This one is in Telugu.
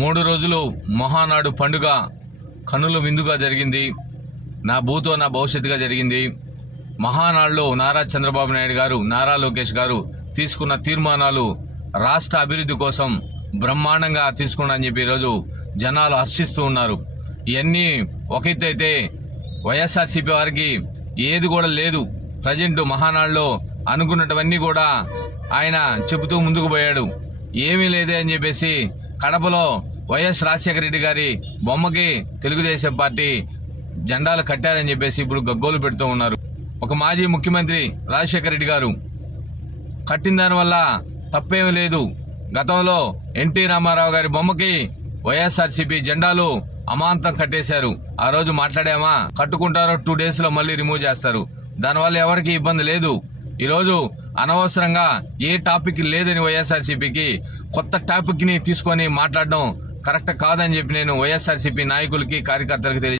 మూడు రోజులు మహానాడు పండుగ కనుల విందుగా జరిగింది. నా భూతో నా భవిష్యత్తుగా జరిగింది. మహానాడులో నారా చంద్రబాబు నాయుడు గారు నారా లోకేష్ గారు తీసుకున్న తీర్మానాలు రాష్ట్ర అభివృద్ధి కోసం బ్రహ్మాండంగా తీసుకున్నారని చెప్పి ఈరోజు జనాలు హర్షిస్తూ ఉన్నారు. ఇవన్నీ ఒక వైఎస్ఆర్సీపీ వారికి ఏది కూడా లేదు. ప్రజెంట్ మహానాడులో అనుకున్నటువన్నీ కూడా ఆయన చెబుతూ ముందుకు పోయాడు. ఏమీ లేదే అని చెప్పేసి కడపలో వైఎస్ రాజశేఖర రెడ్డి గారి బొమ్మకి తెలుగుదేశం పార్టీ జెండాలు కట్టారని చెప్పేసి ఇప్పుడు గగ్గోలు పెడుతూ ఉన్నారు. ఒక మాజీ ముఖ్యమంత్రి రాజశేఖర రెడ్డి గారు కట్టిన దానివల్ల తప్పేమీ లేదు. గతంలో ఎన్టీ రామారావు గారి బొమ్మకి వైఎస్ఆర్సీపీ జెండాలు అమాంతం కట్టేశారు. ఆ రోజు మాట్లాడామా? కట్టుకుంటారో టూ డేస్లో మళ్ళీ రిమూవ్ చేస్తారు. దానివల్ల ఎవరికి ఇబ్బంది లేదు. ఈరోజు అనవసరంగా ఏ టాపిక్ లేదని వైఎస్ఆర్సీపీకి కొత్త టాపిక్ని తీసుకొని మాట్లాడడం కరెక్ట్ కాదని చెప్పి నేను వైఎస్ఆర్సీపీ నాయకులకి కార్యకర్తలకు తెలియ